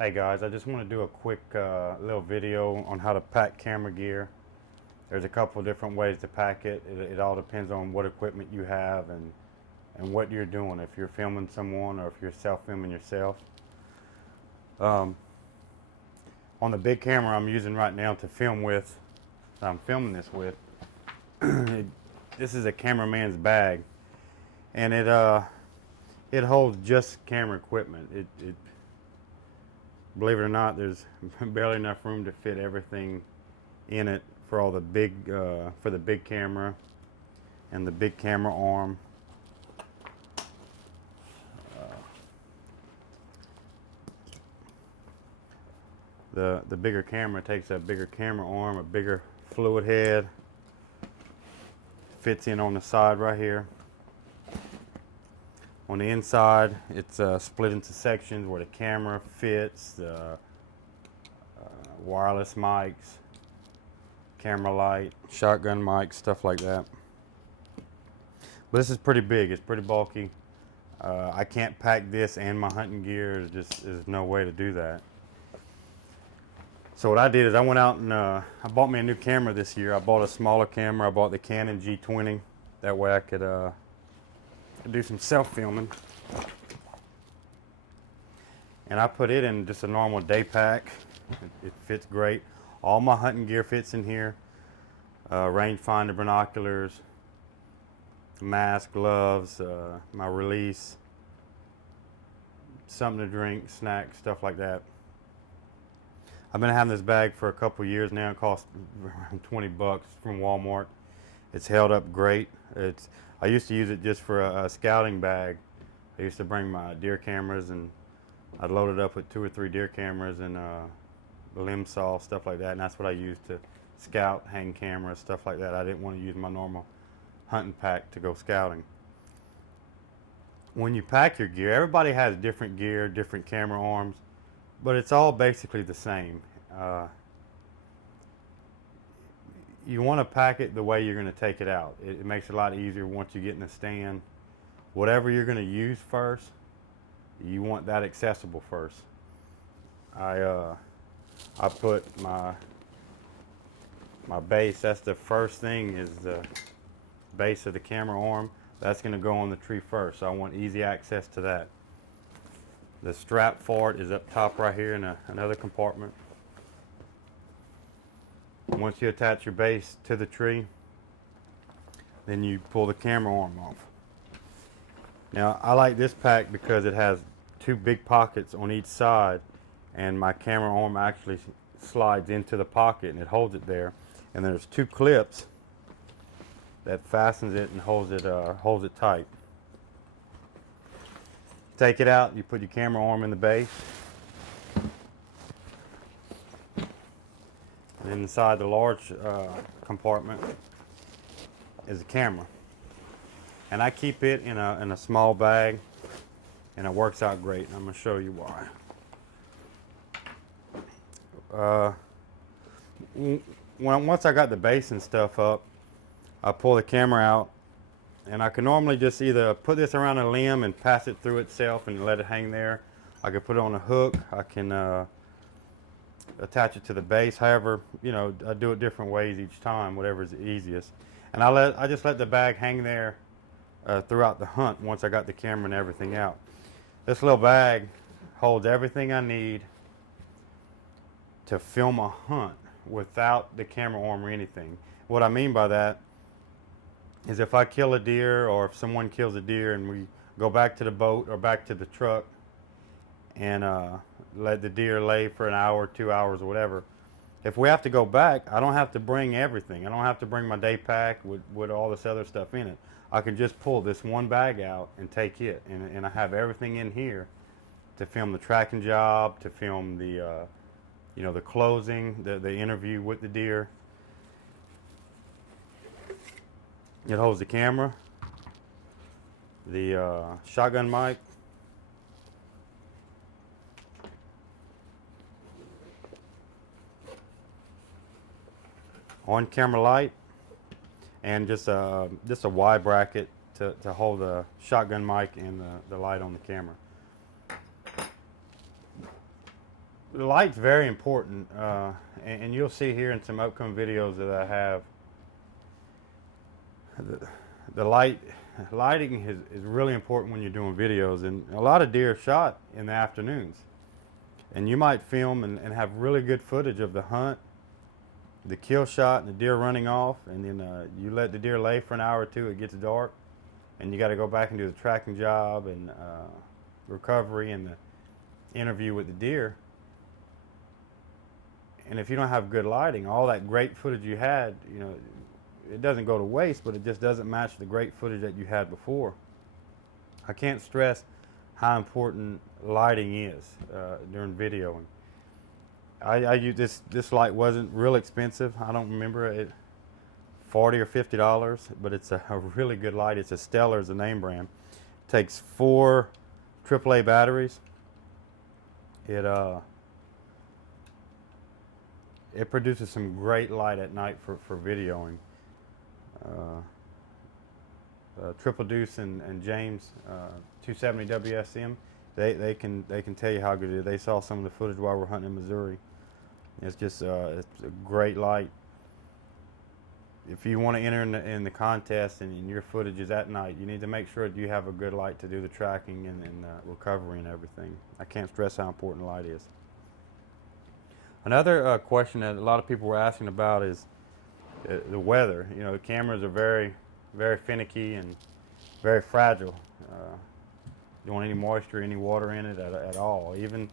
Hey guys, I just want to do a quick little video on how to pack camera gear. There's a couple of different ways to pack it. It all depends on what equipment you have and what you're doing. If you're filming someone or if you're self-filming yourself. Um, on the big camera I'm using right now to film with, I'm filming this with, this is a cameraman's bag, and it holds just camera equipment. It believe it or not, there's barely enough room to fit everything in it for all the big for the big camera and the big camera arm. The bigger camera takes a bigger camera arm, a bigger fluid head, fits in on the side right here. On the inside, it's split into sections where the camera fits, the wireless mics, camera light, shotgun mic, stuff like that. But this is pretty big. It's pretty bulky. I can't pack this and my hunting gear. There's no way to do that. So what I did is I went out and I bought me a new camera this year. I bought a smaller camera. I bought the Canon G20. That way I could do some self-filming. And I put it in just a normal day pack. It fits great. All my hunting gear fits in here. Rangefinder, binoculars, mask, gloves, my release, something to drink, snacks, stuff like that. I've been having this bag for a couple years now. It cost around 20 bucks from Walmart. It's held up great. I used to use it just for a scouting bag. I used to bring my deer cameras and I'd load it up with 2 or 3 deer cameras and limb saw, stuff like that. And that's what I used to scout, hang cameras, stuff like that. I didn't want to use my normal hunting pack to go scouting. When you pack your gear, everybody has different gear, different camera arms, but it's all basically the same. You want to pack it the way you're going to take it out. It makes it a lot easier once you get in the stand. Whatever you're going to use first, you want that accessible first. I put my base. That's the first thing, is the base of the camera arm. That's going to go on the tree first. So I want easy access to that. The strap for it is up top right here in another compartment. Once you attach your base to the tree, then you pull the camera arm off. Now I like this pack because it has 2 big pockets on each side, and my camera arm actually slides into the pocket and it holds it there. And there's 2 clips that fastens it and holds it tight. Take it out, you put your camera arm in the base. And inside the large compartment is the camera. And I keep it in a small bag, and it works out great. I'm going to show you why. Once I got the base and stuff up, I pull the camera out, and I can normally just either put this around a limb and pass it through itself and let it hang there. I could put it on a hook. I can attach it to the base. However, you know, I do it different ways each time, whatever is the easiest. And I just let the bag hang there throughout the hunt once I got the camera and everything out. This little bag holds everything I need to film a hunt without the camera arm or anything. What I mean by that is if I kill a deer, or if someone kills a deer and we go back to the boat or back to the truck and let the deer lay for an hour, 2 hours, or whatever, if we have to go back, I don't have to bring everything. I don't have to bring my day pack with all this other stuff in it. I can just pull this one bag out and take it, and I have everything in here to film the tracking job, to film the the closing, the interview with the deer. It holds the camera, the shotgun mic, on camera light, and just a Y bracket to hold the shotgun mic and the light on the camera. The light's very important, and you'll see here in some upcoming videos that I have. The lighting is really important when you're doing videos, and a lot of deer are shot in the afternoons. And you might film and have really good footage of the hunt, the kill shot, and the deer running off, and then you let the deer lay for an hour or two, it gets dark, and you got to go back and do the tracking job and recovery and the interview with the deer. And if you don't have good lighting, all that great footage you had, you know, it doesn't go to waste, but it just doesn't match the great footage that you had before. I can't stress how important lighting is during videoing. I use this light wasn't real expensive. I don't remember it, $40 or $50, but it's a really good light. It's a Stellar, is the name brand. It takes 4 AAA batteries. It produces some great light at night for videoing. Triple Deuce and James 270 WSM, they can tell you how good it is. They saw some of the footage while we're hunting in Missouri. It's just it's a great light. If you want to enter in the contest and your footage is at night, you need to make sure that you have a good light to do the tracking and recovery and everything. I can't stress how important light is. Another question that a lot of people were asking about is the weather. You know, the cameras are very, very finicky and very fragile. You don't want any moisture, any water in it at all. Even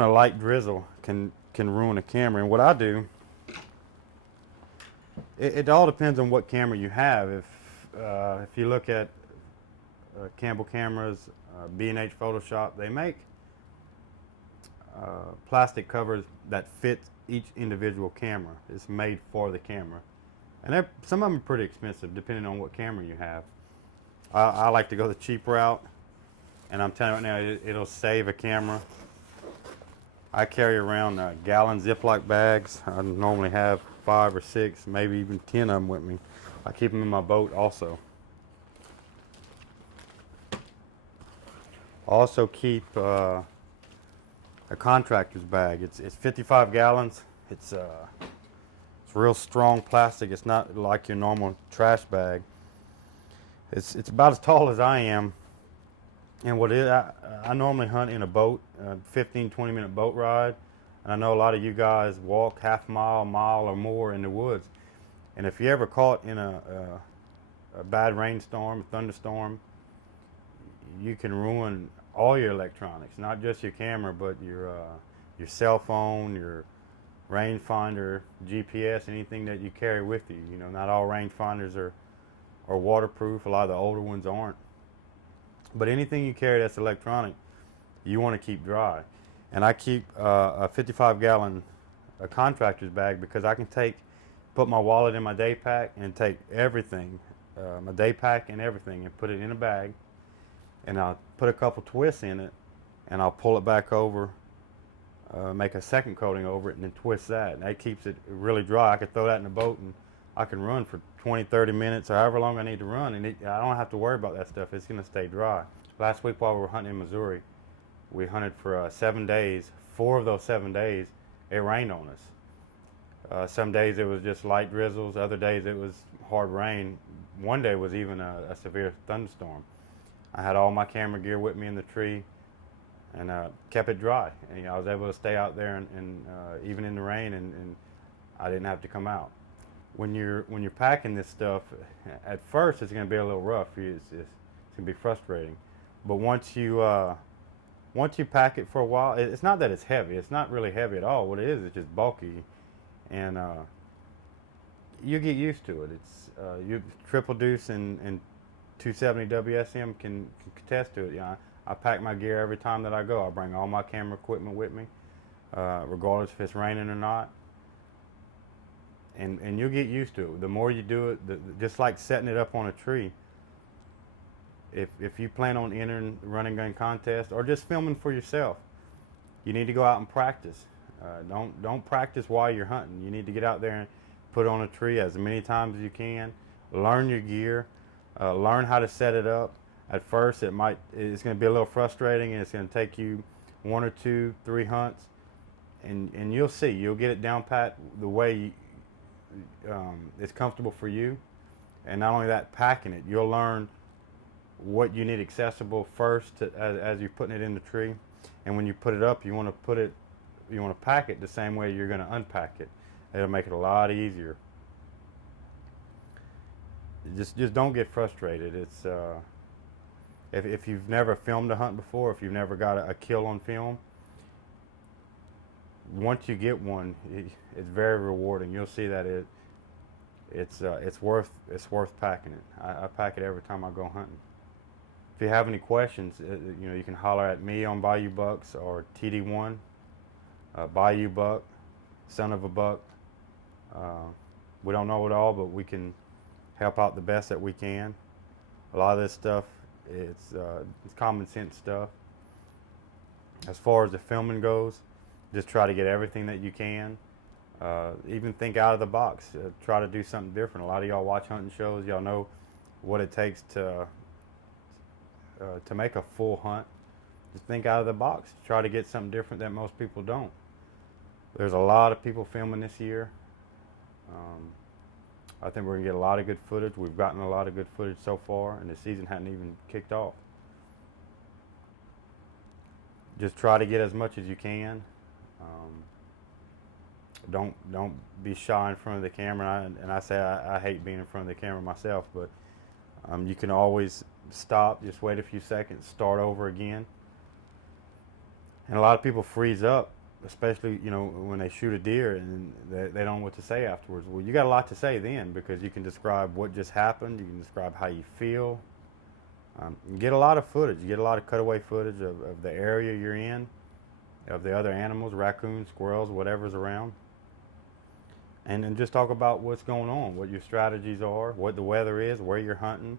a light drizzle can ruin a camera. And what I do, it all depends on what camera you have. If you look at Campbell cameras, B&H Photoshop, they make plastic covers that fit each individual camera. It's made for the camera, and some of them are pretty expensive depending on what camera you have. I like to go the cheap route, and I'm telling you right now, it'll save a camera. I carry around gallon Ziploc bags. I normally have 5 or 6, maybe even 10 of them with me. I keep them in my boat also. I also keep a contractor's bag. It's 55 gallons. It's real strong plastic. It's not like your normal trash bag. It's about as tall as I am. And I normally hunt in a boat, 15-20 minute boat ride. And I know a lot of you guys walk half mile or more in the woods. And if you ever caught in a bad rainstorm, a thunderstorm, you can ruin all your electronics, not just your camera, but your cell phone, your rangefinder, GPS, anything that you carry with you. You know, not all rangefinders are waterproof. A lot of the older ones aren't. But anything you carry that's electronic, you want to keep dry. And I keep a 55-gallon contractor's bag because I can put my wallet in my day pack and take everything, my day pack and everything, and put it in a bag. And I'll put a couple twists in it, and I'll pull it back over, make a second coating over it, and then twist that. And that keeps it really dry. I could throw that in the boat, and I can run for 20, 30 minutes, or however long I need to run, and I don't have to worry about that stuff. It's going to stay dry. Last week while we were hunting in Missouri, we hunted for 7 days. 4 of those 7 days, it rained on us. Some days it was just light drizzles. Other days it was hard rain. One day was even a severe thunderstorm. I had all my camera gear with me in the tree and kept it dry. And, you know, I was able to stay out there and even in the rain, and I didn't have to come out. When you're packing this stuff, at first it's going to be a little rough. It's going to be frustrating. But once you pack it for a while, it's not that it's heavy. It's not really heavy at all. What it is, it's just bulky, and you get used to it. It's Triple Deuce and 270 WSM can contest to it. You know, I pack my gear every time that I go. I bring all my camera equipment with me, regardless if it's raining or not. And you'll get used to it. The more you do it, just like setting it up on a tree. If you plan on entering the running gun contest or just filming for yourself, you need to go out and practice. Don't practice while you're hunting. You need to get out there and put it on a tree as many times as you can. Learn your gear. Learn how to set it up. At first, it's going to be a little frustrating, and it's going to take you 1 or 2, 3 hunts, and you'll see. You'll get it down pat the way it's comfortable for you. And not only that, packing it, you'll learn what you need accessible first as you're putting it in the tree. And when you put it up, you want to pack it the same way you're going to unpack it. It'll make it a lot easier. Just don't get frustrated. It's if you've never filmed a hunt before, if you've never got a kill on film, once you get one, it's very rewarding. You'll see that it's worth packing it. I pack it every time I go hunting. If you have any questions, you can holler at me on Bayou Bucks or TD1, Bayou Buck, Son of a Buck. We don't know it all, but we can help out the best that we can. A lot of this stuff, it's common sense stuff. As far as the filming goes, just try to get everything that you can. Even think out of the box. Try to do something different. A lot of y'all watch hunting shows. Y'all know what it takes to make a full hunt. Just think out of the box. Try to get something different that most people don't. There's a lot of people filming this year. I think we're going to get a lot of good footage. We've gotten a lot of good footage so far, and the season hadn't even kicked off. Just try to get as much as you can. Don't be shy in front of the camera. And I say I hate being in front of the camera myself, but you can always stop, just wait a few seconds, start over again. And a lot of people freeze up, especially when they shoot a deer and they don't know what to say afterwards. Well, you got a lot to say then, because you can describe what just happened. You can describe how you feel. You get a lot of footage. You get a lot of cutaway footage of the area you're in, of the other animals, raccoons, squirrels, whatever's around. And then just talk about what's going on, what your strategies are, what the weather is, where you're hunting,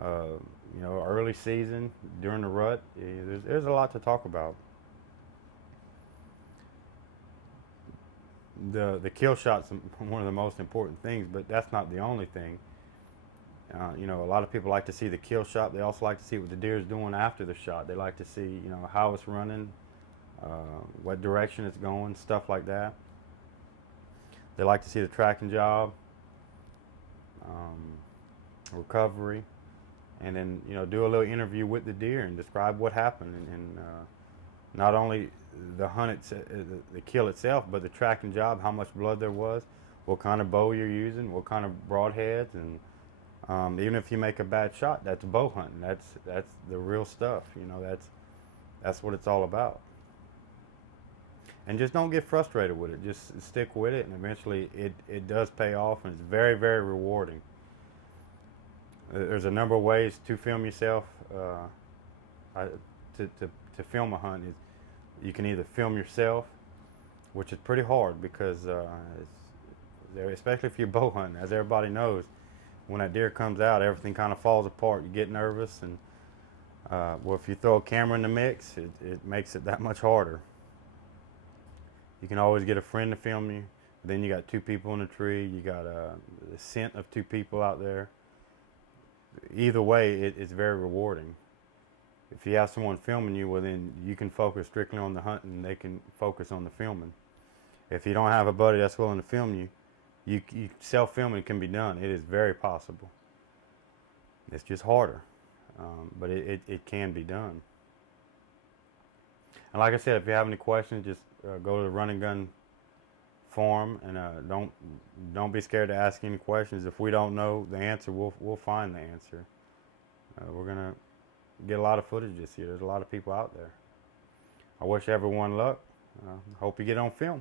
early season, during the rut. There's a lot to talk about. The kill shot's one of the most important things, but that's not the only thing. A lot of people like to see the kill shot. They also like to see what the deer's doing after the shot. They like to see, how it's running, what direction it's going, stuff like that. They like to see the tracking job, recovery, and then do a little interview with the deer and describe what happened, and not only the hunt, the kill itself, but the tracking job, how much blood there was, what kind of bow you're using, what kind of broadheads, and even if you make a bad shot, that's bow hunting. That's the real stuff. That's what it's all about. And just don't get frustrated with it. Just stick with it, and eventually it does pay off, and it's very, very rewarding. There's a number of ways to film yourself. To film a hunt is you can either film yourself, which is pretty hard because especially if you're bow hunting, as everybody knows, when that deer comes out, everything kind of falls apart. You get nervous, and if you throw a camera in the mix, it makes it that much harder. You can always get a friend to film you. Then you got 2 people in a tree. You got the scent of 2 people out there. Either way, it's very rewarding. If you have someone filming you, well, then you can focus strictly on the hunt, and they can focus on the filming. If you don't have a buddy that's willing to film you, self-filming can be done. It is very possible. It's just harder, but it can be done. And like I said, if you have any questions, just go to the Run and Gun forum, and don't be scared to ask any questions. If we don't know the answer, we'll find the answer. We're gonna get a lot of footage this year. There's a lot of people out there. I wish everyone luck. Hope you get on film.